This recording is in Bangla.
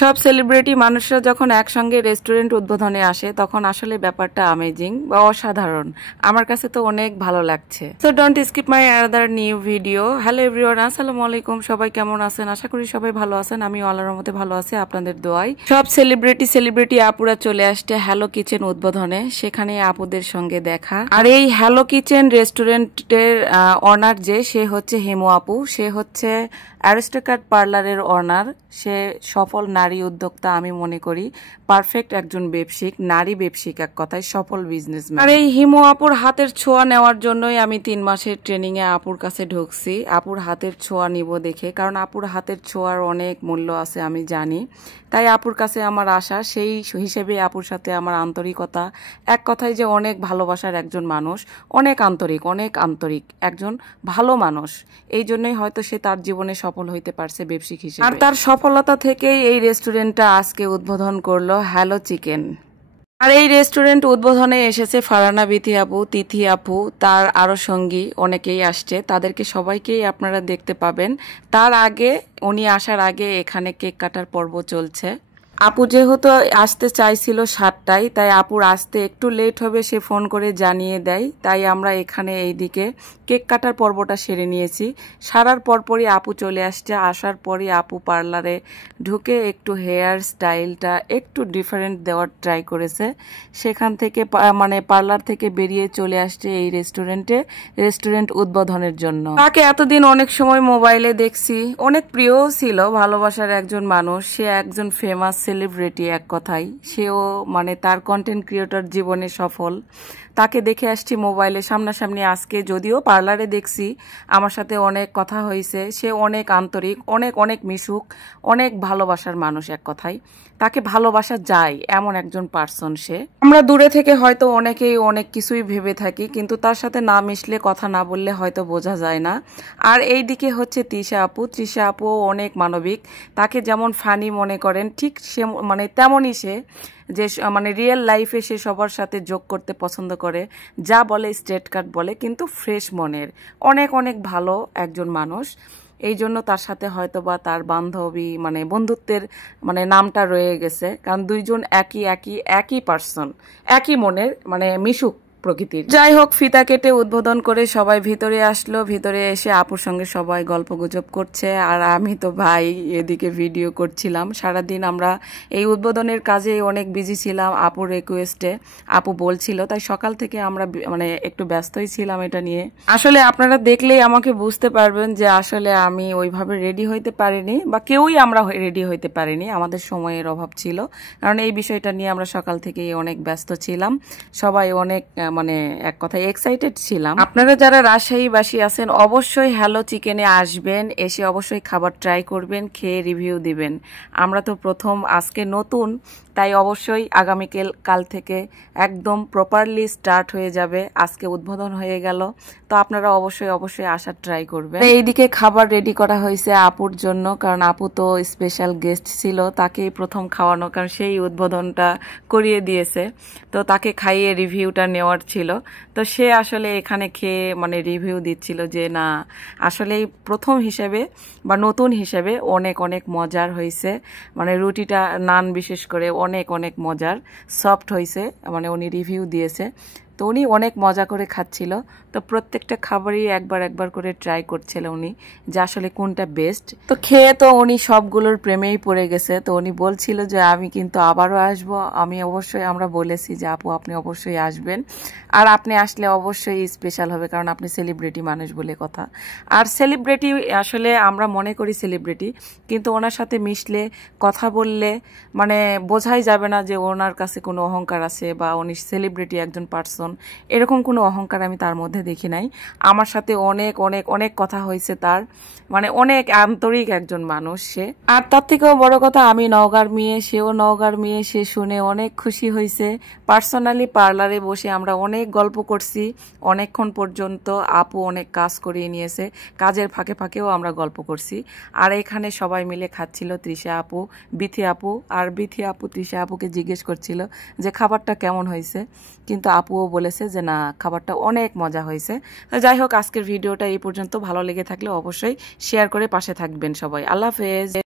সব সেলিব্রিটি মানুষরা যখন একসঙ্গে রেস্টুরেন্ট উদ্বোধনে আসে তখন আসলে ব্যাপারটা অ্যামেজিং বা অসাধারণ। আমার কাছে তো অনেক ভালো লাগছে। So don't skip my another new video. Hello everyone, আসসালামু আলাইকুম। সবাই কেমন আছেন? আশা করি সবাই ভালো আছেন। আমি আল্লাহর রহমতে ভালো আছি, আপনাদের দোয়ায়। সব সেলিব্রিটি আপুরা চলে আসছে হ্যালো কিচেন উদ্বোধনে। সেখানে আপুদের সঙ্গে দেখা। আর এই হ্যালো কিচেন রেস্টুরেন্টের অনার সে হচ্ছে হিমু আপু। সে হচ্ছে অ্যারিস্টোক্র্যাট পার্লারের অনার। সে সফল নারী উদ্যোক্তা, আমি মনে করি পারফেক্ট একজন ব্যবসায়িক, নারী ব্যবসায়িক, এক কথায় সফল বিজনেসম্যান। আর এই হিমু আপুর হাতের ছোঁয়া নেওয়ার জন্যই আমি 3 মাসের ট্রেনিং এ আপুর কাছে ঢুকছি, আপুর হাতের ছোঁয়া নিব দেখে। কারণ আপুর হাতের ছোঁয়ার অনেক মূল্য আছে আমি জানি, তাই আপুর কাছে আমার আশা। সেই হিসেবে আপুর সাথে আমার আন্তরিকতা, এক কথায় যে অনেক ভালোবাসার একজন মানুষ, অনেক আন্তরিক একজন ভালো মানুষ। এই জন্যই হয়তো সে তার জীবনে সফল হইতে পারছে ব্যবসায়িক হিসেবে। আর তার সফলতা থেকেই এই রেস্টুরেন্টটা আজকে উদ্বোধন করলো হ্যালো চিকেন। আর এই রেস্টুরেন্ট উদ্বোধনে এসেছে ফারহানা বিথি আপু, তিথি আপু, তার আরো সঙ্গী অনেকেই আসছে। তাদেরকে সবাইকেই আপনারা দেখতে পাবেন। তার আগে, উনি আসার আগে এখানে কেক কাটার পর্ব চলছে। আপু যেহেতু আসতে চাইছিল 7টায়, তাই আপুর আসতে একটু লেট হবে সে ফোন করে জানিয়ে দেয়। তাই আমরা এখানে এইদিকে কেক কাটার পর্বটা সেরে নিয়েছি। সারার পরপরই আপু চলে আসছে। আসার পরই আপু পার্লারে ঢুকে একটু হেয়ার স্টাইলটা একটু ডিফারেন্ট দেওয়ার ট্রাই করেছে। সেখান থেকে পার্লার থেকে বেরিয়ে চলে আসছে এই রেস্টুরেন্ট উদ্বোধনের জন্য। তাকে এতদিন অনেক সময় মোবাইলে দেখছি, অনেক প্রিয় ছিল, ভালোবাসার একজন মানুষ। সে একজন ফেমাস সেলিব্রিটি, এক কথায় সেও তার কন্টেন্ট ক্রিয়েটর জীবনে সফল। তাকে দেখে আসছি মোবাইলে সামনাসামনি। আজকে যদিও পার্লারে দেখছি, আমার সাথে অনেক কথা হয়েছে। সে অনেক আন্তরিক, অনেক মিশুক, অনেক ভালোবাসার মানুষ, এক কথায় তাকে ভালোবাসা যায় এমন একজন পার্সন সে। আমরা দূরে থেকে হয়তো অনেকেই অনেক কিছুই ভেবে থাকি, কিন্তু তার সাথে না মিশলে, কথা না বললে হয়তো বোঝা যায় না। আর এই দিকে হচ্ছে তৃষা আপু অনেক মানবিক। তাকে যেমন ফানি মনে করেন, ঠিক সে তেমনই সে, যে রিয়েল লাইফে সে সবার সাথে যোগ করতে পছন্দ করে। যা বলে স্ট্রেট কাট বলে, কিন্তু ফ্রেশ মনের, অনেক ভালো একজন মানুষ। এই জন্য তার সাথে হয়তো বা তার বান্ধবী বন্ধুত্বের নামটা রয়ে গেছে। কারণ দুইজন একই পার্সন, একই মনের, মিশুক প্রকৃতির। যাই হোক, ফিতা কেটে উদ্বোধন করে সবাই ভিতরে আসলো। ভিতরে এসে আপুর সঙ্গে সবাই গল্প গুজব করছে। আর আমি তো ভাই এদিকে ভিডিও করছিলাম। সারাদিন আমরা এই উদ্বোধনের কাজে অনেক বিজি ছিলাম। আপুর রিকোয়েস্টে আপু বলছিল, তাই সকাল থেকে আমরা একটু ব্যস্তই ছিলাম এটা নিয়ে। আসলে আপনারা দেখলেই আমাকে বুঝতে পারবেন যে আসলে আমি ওইভাবে রেডি হইতে পারিনি, বা কেউই আমরা রেডি হইতে পারিনি, আমাদের সময়ের অভাব ছিল। কারণ এই বিষয়টা নিয়ে আমরা সকাল থেকেই অনেক ব্যস্ত ছিলাম। সবাই অনেক এক কথায় এক্সাইটেড ছিলাম। আপনারা যারা রাজশাহীবাসী আছেন অবশ্যই হ্যালো চিকেনে আসবেন, এসে অবশ্যই খাবার ট্রাই করবেন, খেয়ে রিভিউ দিবেন। আমরা তো প্রথম, আজকে নতুন, তাই অবশ্যই কাল থেকে একদম প্রপারলি স্টার্ট হয়ে যাবে। আজকে উদ্বোধন হয়ে গেল, তো আপনারা অবশ্যই আসার ট্রাই করবেন। এইদিকে খাবার রেডি করা হয়েছে আপুর জন্য, কারণ আপু তো স্পেশাল গেস্ট ছিল, তাকেই প্রথম খাওয়ানো, কারণ সেই উদ্বোধনটা করিয়ে দিয়েছে। তো তাকে খাইয়ে রিভিউটা নেওয়ার ছিল। তো সে আসলে এখানে খেয়ে রিভিউ দিচ্ছিল যে না, আসলে প্রথম হিসেবে বা নতুন হিসেবে অনেক মজার হয়েছে। রুটিটা, নান বিশেষ করে অনেক মজার, সফট হয়েছে। উনি রিভিউ দিয়েছে, তো উনি অনেক মজা করে খাচ্ছিল। তো প্রত্যেকটা খাবারই একবার করে ট্রাই করছিল উনি, যে আসলে কোনটা বেস্ট। তো খেয়ে তো উনি সবগুলোর প্রেমেই পড়ে গেছে। তো উনি বলছিল যে আমি কিন্তু আবারও আসবো। আমরা বলেছি যে আপু আপনি অবশ্যই আসবেন, আর আপনি আসলে অবশ্যই স্পেশাল হবে, কারণ আপনি সেলিব্রিটি মানুষ বলে কথা। আর সেলিব্রিটি আসলে আমরা মনে করি সেলিব্রিটি, কিন্তু ওনার সাথে মিশলে, কথা বললে বোঝাই যাবে না যে ওনার কাছে কোনো অহংকার আছে, বা উনি সেলিব্রিটি একজন পার্সন, এরকম কোনো অহংকার আমি তার মধ্যে দেখি নাই। আমার সাথে অনেক কথা হয়েছে তার, অনেক আন্তরিক একজন মানুষ সে। আর তার থেকেও বড় কথা, আমি নওগাঁর মেয়ে, সেও নওগাঁর মেয়ে। সে শুনে অনেক খুশি হয়েছে। পার্সোনালি পার্লারে বসে আমরা অনেক গল্প করছি অনেকক্ষণ পর্যন্ত। আপু অনেক কাজ করিয়ে নিয়েছে, কাজের ফাঁকেও আমরা গল্প করছি। আর এখানে সবাই মিলে খাচ্ছিল তৃষা আপু, বিথি আপু। আর বিথি আপু তৃষা আপুকে জিজ্ঞেস করছিল যে খাবারটা কেমন হয়েছে, কিন্তু আপুও বলেছে যে না, খাবারটা অনেক মজা হয়েছে। যাই হোক, আজকের ভিডিওটা এই পর্যন্ত। ভালো লেগে থাকলে অবশ্যই শেয়ার করে পাশে থাকবেন সবাই। আল্লাহ হাফেজ।